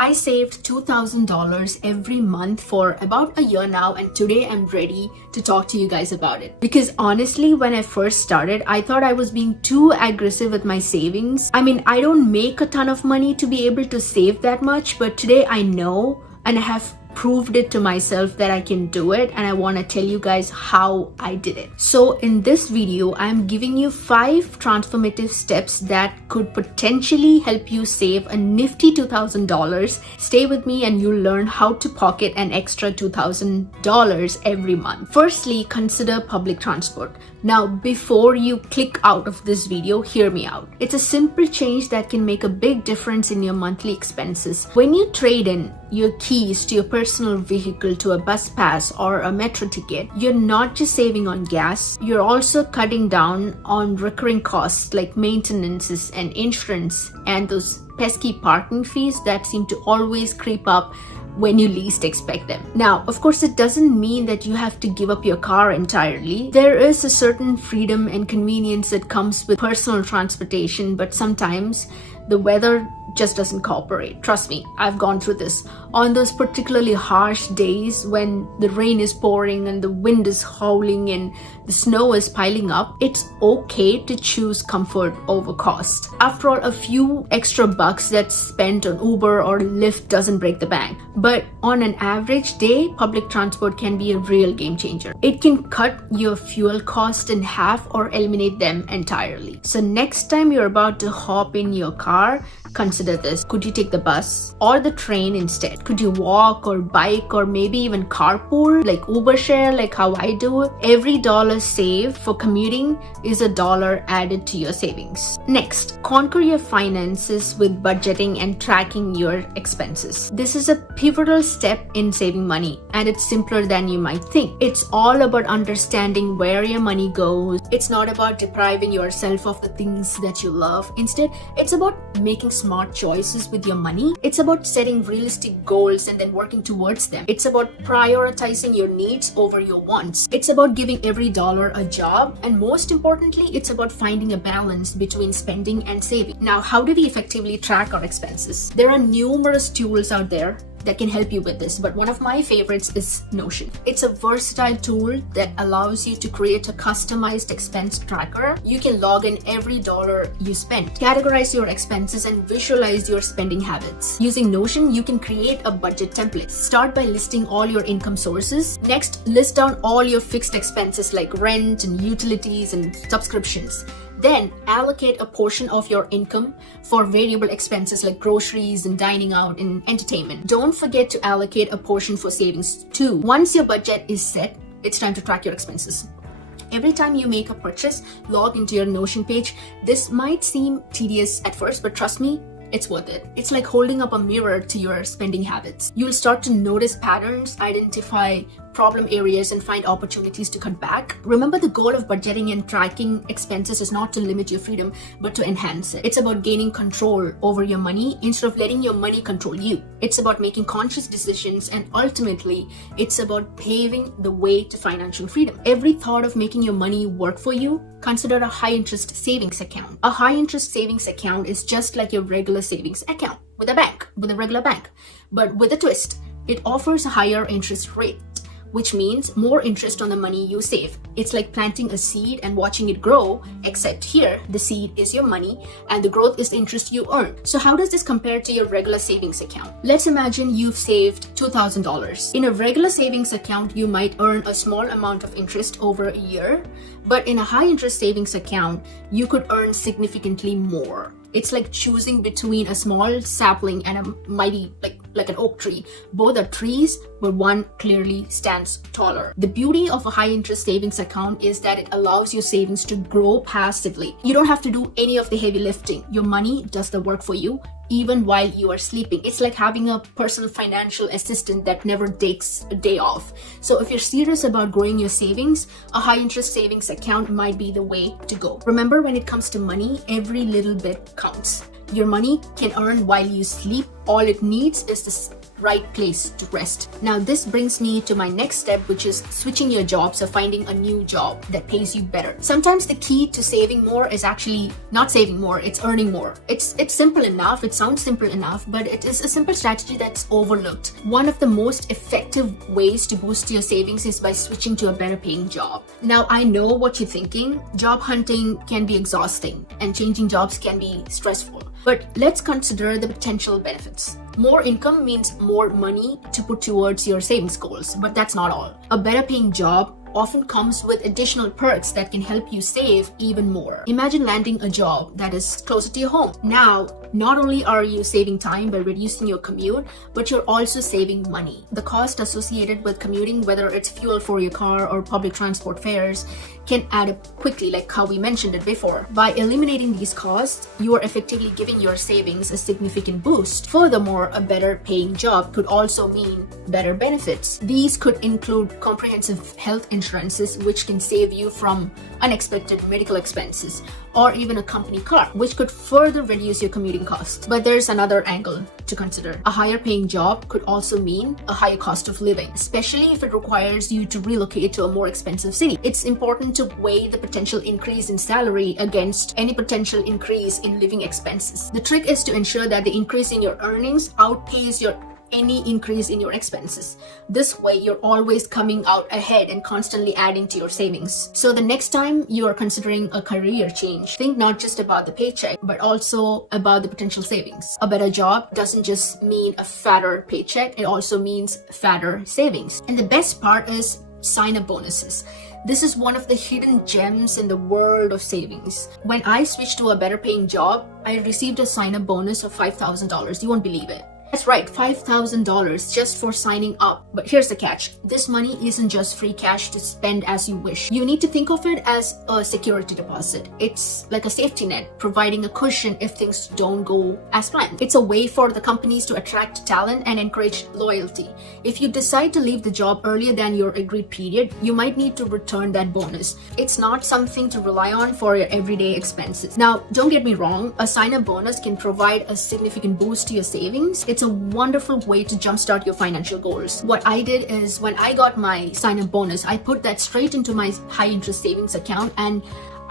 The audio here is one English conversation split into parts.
I saved $2,000 every month for about a year now, and today I'm ready to talk to you guys about it. Because honestly, when I first started, I thought I was being too aggressive with my savings. I mean, I don't make a ton of money to be able to save that much, but today I know and I have proved it to myself that I can do it, and I want to tell you guys how I did it. So in this video, I'm giving you 5 transformative steps that could potentially help you save a nifty $2,000. Stay with me and you'll learn how to pocket an extra $2,000 every month. Firstly, consider public transport. Now, before you click out of this video, hear me out. It's a simple change that can make a big difference in your monthly expenses. When you trade in your keys to your personal vehicle to a bus pass or a metro ticket, you're not just saving on gas, you're also cutting down on recurring costs like maintenances and insurance and those pesky parking fees that seem to always creep up when you least expect them. Now, of course, it doesn't mean that you have to give up your car entirely. There is a certain freedom and convenience that comes with personal transportation, but sometimes the weather just doesn't cooperate. Trust me, I've gone through this. On those particularly harsh days when the rain is pouring and the wind is howling and the snow is piling up, it's okay to choose comfort over cost. After all, a few extra bucks that's spent on Uber or Lyft doesn't break the bank. But on an average day, public transport can be a real game changer. It can cut your fuel cost in half or eliminate them entirely. So next time you're about to hop in your car, consider this. Could you take the bus or the train instead? Could you walk or bike or maybe even carpool like Uber share, like how I do it? Every dollar saved for commuting is a dollar added to your savings. Next, conquer your finances with budgeting and tracking your expenses. This is a pivotal step in saving money, and it's simpler than you might think. It's all about understanding where your money goes. It's not about depriving yourself of the things that you love. Instead, it's about making smart choices with your money. It's about setting realistic goals and then working towards them. It's about prioritizing your needs over your wants. It's about giving every dollar a job, and most importantly, it's about finding a balance between spending and saving. Now, how do we effectively track our expenses? There are numerous tools out there that can help you with this, but one of my favorites is Notion. It's a versatile tool that allows you to create a customized expense tracker. You can log in every dollar you spend, categorize your expenses, and visualize your spending habits. Using Notion, you can create a budget template. Start by listing all your income sources. Next, list down all your fixed expenses like rent and utilities and subscriptions. Then allocate a portion of your income for variable expenses like groceries and dining out and entertainment. Don't forget to allocate a portion for savings too. Once your budget is set, it's time to track your expenses. Every time you make a purchase, log into your Notion page. This might seem tedious at first, but trust me, it's worth it. It's like holding up a mirror to your spending habits. You'll start to notice patterns, identify problem areas, and find opportunities to cut back. Remember, the goal of budgeting and tracking expenses is not to limit your freedom, but to enhance it. It's about gaining control over your money instead of letting your money control you. It's about making conscious decisions, and ultimately, it's about paving the way to financial freedom. Every thought of making your money work for you, consider a high-interest savings account. A high-interest savings account is just like your regular savings account with a regular bank, but with a twist. It offers a higher interest rate, which means more interest on the money you save. It's like planting a seed and watching it grow, except here, the seed is your money and the growth is the interest you earn. So how does this compare to your regular savings account? Let's imagine you've saved $2,000. In a regular savings account, you might earn a small amount of interest over a year, but in a high interest savings account, you could earn significantly more. It's like choosing between a small sapling and a mighty, like an oak tree. Both are trees, but one clearly stands taller. The beauty of a high interest savings account is that it allows your savings to grow passively. You don't have to do any of the heavy lifting. Your money does the work for you, even while you are sleeping. It's like having a personal financial assistant that never takes a day off. So if you're serious about growing your savings, a high interest savings account might be the way to go. Remember, when it comes to money, every little bit counts. Your money can earn while you sleep all it needs is this right place to rest. Now this brings me to my next step, which is switching your jobs or finding a new job that pays you better. Sometimes the key to saving more is actually not saving more, it's earning more. It's simple enough, it sounds simple enough, but it is a simple strategy that's overlooked. One of the most effective ways to boost your savings is by switching to a better paying job. Now I know what you're thinking, job hunting can be exhausting and changing jobs can be stressful. But let's consider the potential benefits. More income means more money to put towards your savings goals, but that's not all. A better paying job often comes with additional perks that can help you save even more. Imagine landing a job that is closer to your home. Now, not only are you saving time by reducing your commute, but you're also saving money. The cost associated with commuting, whether it's fuel for your car or public transport fares, can add up quickly, like how we mentioned it before. By eliminating these costs, you are effectively giving your savings a significant boost. Furthermore, a better paying job could also mean better benefits. These could include comprehensive health insurances, which can save you from unexpected medical expenses, or even a company car, which could further reduce your commuting costs. But there's another angle to consider. A higher paying job could also mean a higher cost of living, especially if it requires you to relocate to a more expensive city. It's important to weigh the potential increase in salary against any potential increase in living expenses. The trick is to ensure that the increase in your earnings outpace any increase in your expenses. This way, you're always coming out ahead and constantly adding to your savings. So the next time you are considering a career change, think not just about the paycheck, but also about the potential savings. A better job doesn't just mean a fatter paycheck, it also means fatter savings. And the best part is sign-up bonuses. This is one of the hidden gems in the world of savings. When I switched to a better paying job, I received a sign-up bonus of $5,000. You won't believe it. That's right, $5,000 just for signing up. But here's the catch. This money isn't just free cash to spend as you wish. You need to think of it as a security deposit. It's like a safety net, providing a cushion if things don't go as planned. It's a way for the companies to attract talent and encourage loyalty. If you decide to leave the job earlier than your agreed period, you might need to return that bonus. It's not something to rely on for your everyday expenses. Now, don't get me wrong, a sign-up bonus can provide a significant boost to your savings. It's a wonderful way to jumpstart your financial goals. What I did is when I got my sign-up bonus, I put that straight into my high interest savings account, and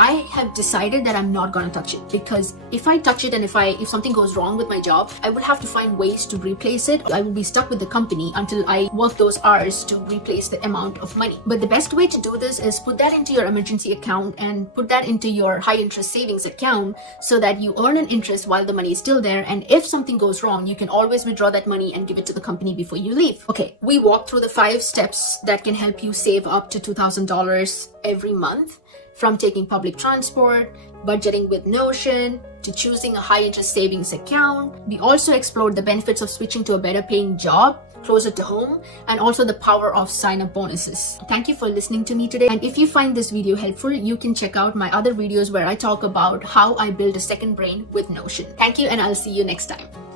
I have decided that I'm not gonna touch it, because if I touch it and if something goes wrong with my job, I would have to find ways to replace it. I will be stuck with the company until I work those hours to replace the amount of money. But the best way to do this is put that into your emergency account and put that into your high interest savings account so that you earn an interest while the money is still there. And if something goes wrong, you can always withdraw that money and give it to the company before you leave. Okay, we walked through the 5 steps that can help you save up to $2,000 every month. From taking public transport, budgeting with Notion, to choosing a high interest savings account. We also explored the benefits of switching to a better paying job closer to home, and also the power of sign-up bonuses. Thank you for listening to me today. And if you find this video helpful, you can check out my other videos where I talk about how I build a second brain with Notion. Thank you, and I'll see you next time.